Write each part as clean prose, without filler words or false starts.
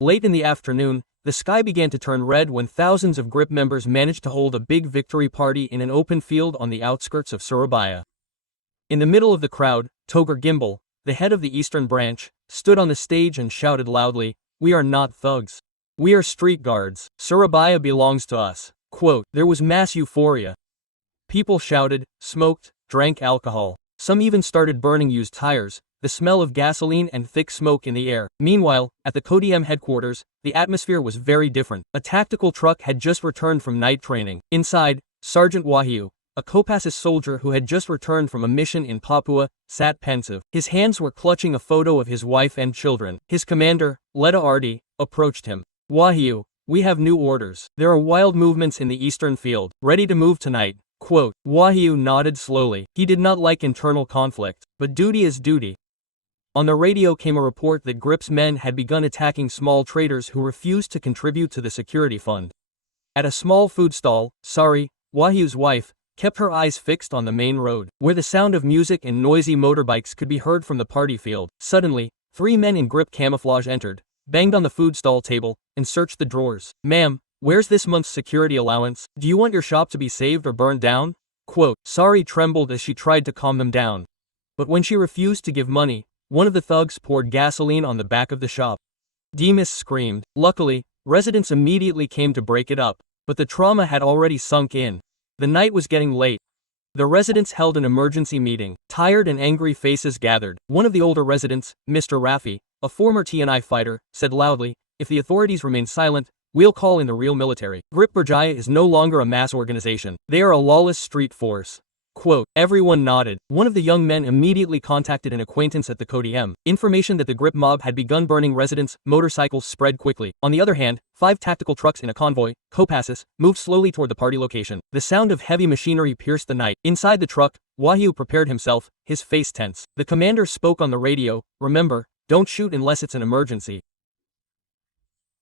Late in the afternoon, the sky began to turn red when thousands of Grib members managed to hold a big victory party in an open field on the outskirts of Surabaya. In the middle of the crowd, Togar Gimbal, the head of the Eastern Branch, stood on the stage and shouted loudly, "We are not thugs. We are street guards. Surabaya belongs to us." Quote, there was mass euphoria. People shouted, smoked, drank alcohol. Some even started burning used tires, the smell of gasoline and thick smoke in the air. Meanwhile, at the KODM headquarters, the atmosphere was very different. A tactical truck had just returned from night training. Inside, Sergeant Wahyu, a Kopassus soldier who had just returned from a mission in Papua, sat pensive. His hands were clutching a photo of his wife and children. His commander, Leda Ardi, approached him. "Wahyu, we have new orders. There are wild movements in the eastern field. Ready to move tonight." Quote, Wahyu nodded slowly. He did not like internal conflict, but duty is duty. On the radio came a report that Grib's men had begun attacking small traders who refused to contribute to the security fund. At a small food stall, Sari, Wahyu's wife, kept her eyes fixed on the main road, where the sound of music and noisy motorbikes could be heard from the party field. Suddenly, 3 men in Grib camouflage entered, banged on the food stall table, and searched the drawers. "Ma'am, where's this month's security allowance? Do you want your shop to be saved or burned down?" Quote, Sari trembled as she tried to calm them down. But when she refused to give money, one of the thugs poured gasoline on the back of the shop. Demas screamed. Luckily, residents immediately came to break it up, but the trauma had already sunk in. The night was getting late. The residents held an emergency meeting. Tired and angry faces gathered. One of the older residents, Mr. Rafi, a former TNI fighter, said loudly, "If the authorities remain silent, we'll call in the real military. Grib Berjaya is no longer a mass organization. They are a lawless street force." Quote, everyone nodded. One of the young men immediately contacted an acquaintance at the KODM. Information that the Grib mob had begun burning residents' motorcycles spread quickly. On the other hand, 5 tactical trucks in a convoy, Kopassus, moved slowly toward the party location. The sound of heavy machinery pierced the night. Inside the truck, Wahyu prepared himself, his face tense. The commander spoke on the radio, "Remember, don't shoot unless it's an emergency.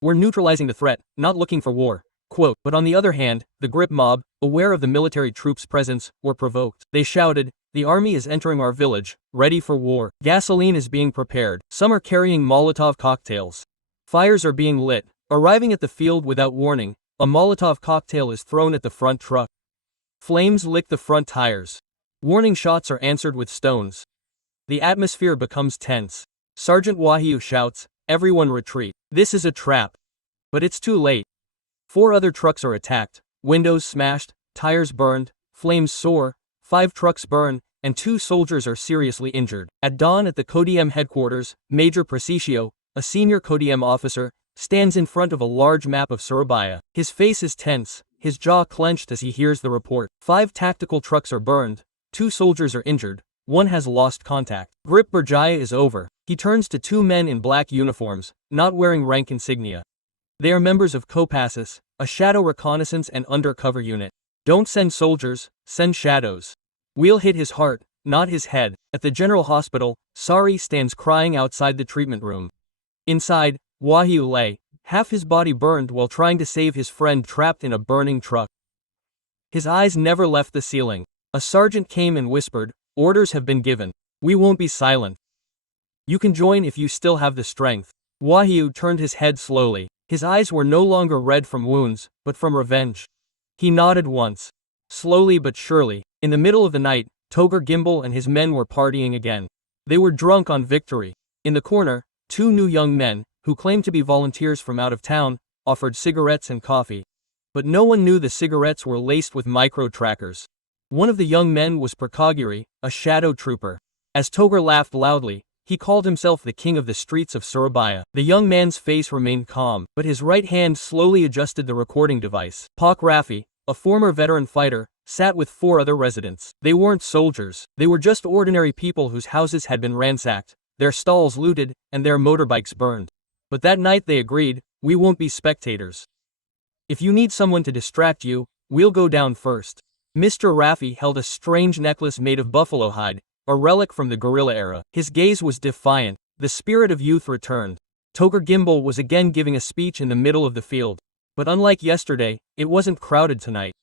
We're neutralizing the threat, not looking for war." Quote, but on the other hand, the Grib mob, aware of the military troops' presence, were provoked. They shouted, "The army is entering our village, ready for war. Gasoline is being prepared. Some are carrying Molotov cocktails. Fires are being lit." Arriving at the field without warning, a Molotov cocktail is thrown at the front truck. Flames lick the front tires. Warning shots are answered with stones. The atmosphere becomes tense. Sergeant Wahyu shouts, "Everyone retreat. This is a trap." But it's too late. 4 other trucks are attacked, windows smashed, tires burned, flames soar, 5 trucks burn, and 2 soldiers are seriously injured. At dawn at the KODM headquarters, Major Precicio, a senior KODM officer, stands in front of a large map of Surabaya. His face is tense, his jaw clenched as he hears the report. 5 tactical trucks are burned, 2 soldiers are injured, 1 has lost contact. Grib Berjaya is over. He turns to 2 men in black uniforms, not wearing rank insignia. They are members of Kopassus, a shadow reconnaissance and undercover unit. "Don't send soldiers, send shadows. We'll hit his heart, not his head." At the general hospital, Sari stands crying outside the treatment room. Inside, Wahyu lay, half his body burned while trying to save his friend trapped in a burning truck. His eyes never left the ceiling. A sergeant came and whispered, "Orders have been given. We won't be silent. You can join if you still have the strength." Wahyu turned his head slowly. His eyes were no longer red from wounds, but from revenge. He nodded once. Slowly but surely, in the middle of the night, Togar Gimbal and his men were partying again. They were drunk on victory. In the corner, 2 new young men, who claimed to be volunteers from out of town, offered cigarettes and coffee. But no one knew the cigarettes were laced with micro-trackers. One of the young men was Prakagiri, a shadow trooper. As Togar laughed loudly, he called himself the king of the streets of Surabaya. The young man's face remained calm, but his right hand slowly adjusted the recording device. Pak Rafi, a former veteran fighter, sat with 4 other residents. They weren't soldiers. They were just ordinary people whose houses had been ransacked, their stalls looted, and their motorbikes burned. But that night they agreed, "We won't be spectators. If you need someone to distract you, we'll go down first." Mr. Rafi held a strange necklace made of buffalo hide, a relic from the guerrilla era. His gaze was defiant. The spirit of youth returned. Togar Gimbal was again giving a speech in the middle of the field. But unlike yesterday, it wasn't crowded tonight.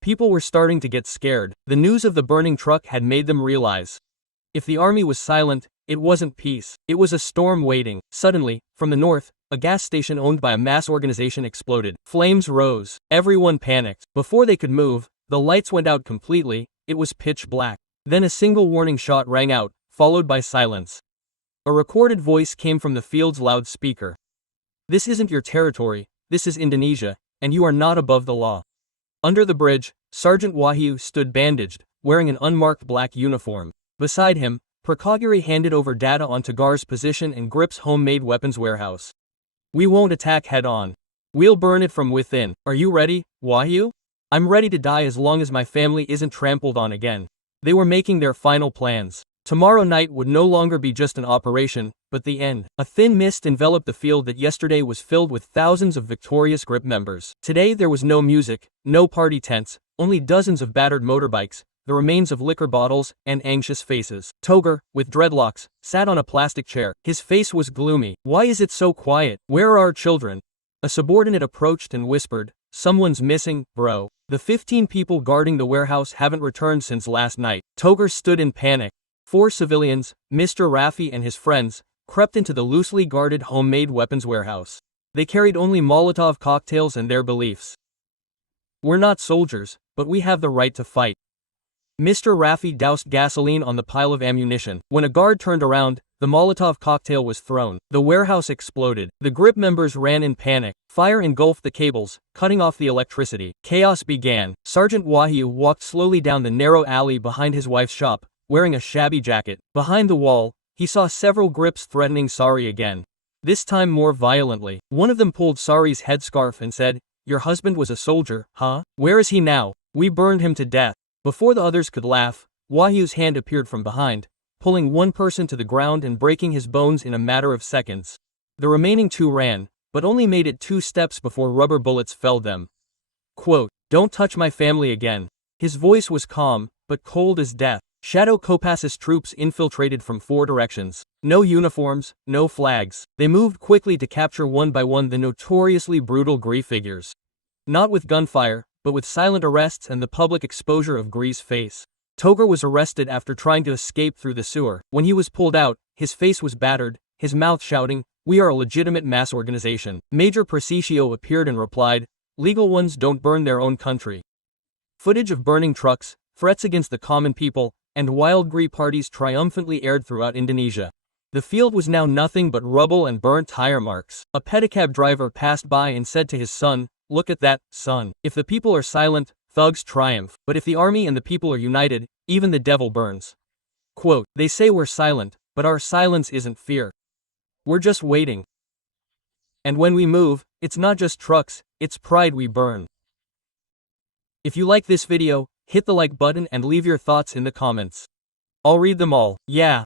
People were starting to get scared. The news of the burning truck had made them realize. If the army was silent, it wasn't peace. It was a storm waiting. Suddenly, from the north, a gas station owned by a mass organization exploded. Flames rose. Everyone panicked. Before they could move, the lights went out completely. It was pitch black. Then a single warning shot rang out, followed by silence. A recorded voice came from the field's loudspeaker. This isn't your territory, this is Indonesia, and you are not above the law. Under the bridge, Sergeant Wahyu stood bandaged, wearing an unmarked black uniform. Beside him, Prakagiri handed over data on Tagar's position in Grip's homemade weapons warehouse. We won't attack head-on. We'll burn it from within. Are you ready, Wahyu? I'm ready to die as long as my family isn't trampled on again. They were making their final plans. Tomorrow night would no longer be just an operation, but the end. A thin mist enveloped the field that yesterday was filled with thousands of victorious Grip members. Today there was no music, no party tents, only dozens of battered motorbikes, the remains of liquor bottles, and anxious faces. Togar, with dreadlocks, sat on a plastic chair. His face was gloomy. Why is it so quiet? Where are our children? A subordinate approached and whispered, someone's missing, bro. The 15 people guarding the warehouse haven't returned since last night. Togar stood in panic. 4 civilians, Mr. Raffi and his friends, crept into the loosely guarded homemade weapons warehouse. They carried only Molotov cocktails and their beliefs. We're not soldiers, but we have the right to fight. Mr. Raffi doused gasoline on the pile of ammunition. When a guard turned around, the Molotov cocktail was thrown. The warehouse exploded. The Grip members ran in panic. Fire engulfed the cables, cutting off the electricity. Chaos began. Sergeant Wahyu walked slowly down the narrow alley behind his wife's shop, wearing a shabby jacket. Behind the wall, he saw several Grips threatening Sari again. This time more violently. One of them pulled Sari's headscarf and said, "Your husband was a soldier, huh? Where is he now? We burned him to death." Before the others could laugh, Wahyu's hand appeared from behind, pulling one person to the ground and breaking his bones in a matter of seconds. The remaining 2 ran, but only made it 2 steps before rubber bullets felled them. Quote, "Don't touch my family again." His voice was calm, but cold as death. Shadow Kopassus troops infiltrated from 4 directions. No uniforms, no flags. They moved quickly to capture one by one the notoriously brutal Gree figures. Not with gunfire, but with silent arrests and the public exposure of Gree's face. Togar was arrested after trying to escape through the sewer. When he was pulled out, his face was battered, his mouth shouting, "We are a legitimate mass organization." Major Precicio appeared and replied, "Legal ones don't burn their own country." Footage of burning trucks, threats against the common people, and wild Gree parties triumphantly aired throughout Indonesia. The field was now nothing but rubble and burnt tire marks. A pedicab driver passed by and said to his son, "Look at that, son. If the people are silent, thugs triumph. But if the army and the people are united, even the devil burns." Quote, "They say we're silent, but our silence isn't fear. We're just waiting. And when we move, it's not just trucks, it's pride we burn." If you like this video, hit the like button and leave your thoughts in the comments. I'll read them all. Yeah.